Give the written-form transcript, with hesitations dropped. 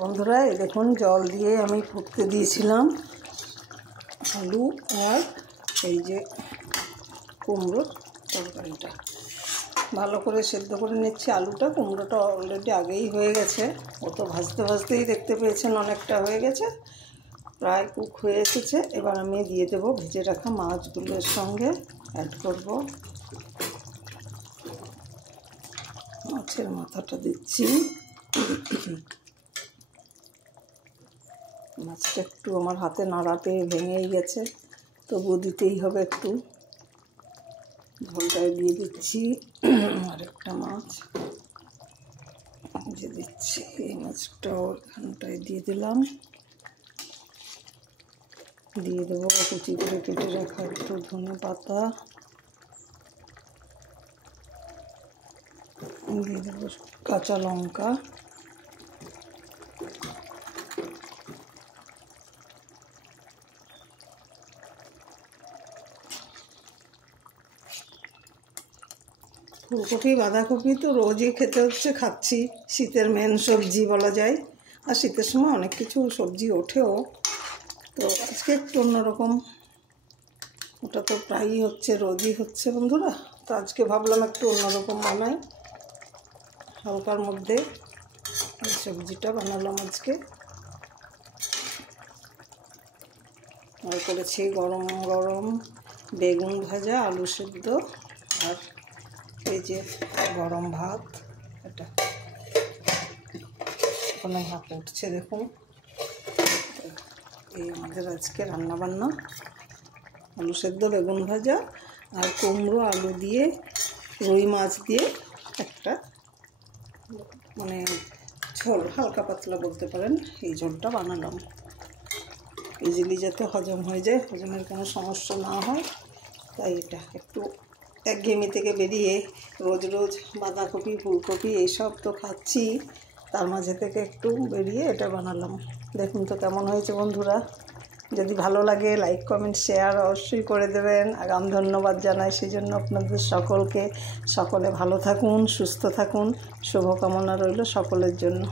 বন্ধুরা এই দেখুন জল দিয়ে আমি ফুটতে দিয়েছিলাম আলু আর এই যে কুমড়োর তরকারিটা ভালো করে সেদ্ধ করে নিচ্ছি। আলুটা কুমড়োটা অলরেডি আগেই হয়ে গেছে, ও তো ভাজতে ভাজতেই দেখতে পেয়েছেন অনেকটা হয়ে গেছে, প্রায় কুক হয়ে এসেছে। এবার আমি দিয়ে দেবো ভেজে রাখা মাছগুলোর সঙ্গে অ্যাড করব। মাছের মাথাটা দিচ্ছি। মাছটা একটু আমার হাতে নাড়াতে ভেঙেই গেছে, তবুও দিতেই হবে একটু। ঝোলটায় দিয়ে দিচ্ছি আর একটা মাছ যে দিচ্ছি, এই মাছটাও এখানটায় দিয়ে দিলাম। দিয়ে দেবো কুচি করে কেটে রাখা একটু ধনে পাতা, দিয়ে দেবো কাঁচা লঙ্কা, ফুলকপি বাঁধাকপি তো রোজই খেতে হচ্ছে, খাচ্ছি, শীতের মেন সবজি বলা যায়। আর শীতের সময় অনেক কিছু সবজি ওঠেও, তো আজকে একটু অন্যরকম। ওটা তো প্রায়ই হচ্ছে, রোজই হচ্ছে বন্ধুরা, তো আজকে ভাবলাম একটু অন্যরকম বানাই, হালকার মধ্যে এই সবজিটা বানালাম আজকে। আর করেছি গরম গরম বেগুন ভাজা, আলু সেদ্ধ আর এই যে গরম ভাত। এটা কোনো ভাত উঠছে দেখুন। এই আমাদের আজকে রান্নাবান্না, আলু সেদ্ধ, বেগুন ভাজা আর কুমড়ো আলু দিয়ে রুই মাছ দিয়ে একটা মানে ঝোল, হালকা পাতলা বলতে পারেন, এই ঝোলটা বানালাম। ইজিলি যাতে হজম হয়ে যায়, হজমের কোনো সমস্যা না হয়, তাই এটা একটু একঘেয়েমি থেকে বেরিয়ে রোজ রোজ বাঁধাকপি ফুলকপি এইসব তো খাচ্ছি, তার মাঝে থেকে একটু বেরিয়ে এটা বানালাম। দেখুন তো কেমন হয়েছে বন্ধুরা। যদি ভালো লাগে লাইক কমেন্ট শেয়ার অবশ্যই করে দেবেন। আগাম ধন্যবাদ জানাই সেই জন্য আপনাদের সকলকে। সকলে ভালো থাকুন, সুস্থ থাকুন, শুভকামনা রইল সকলের জন্য।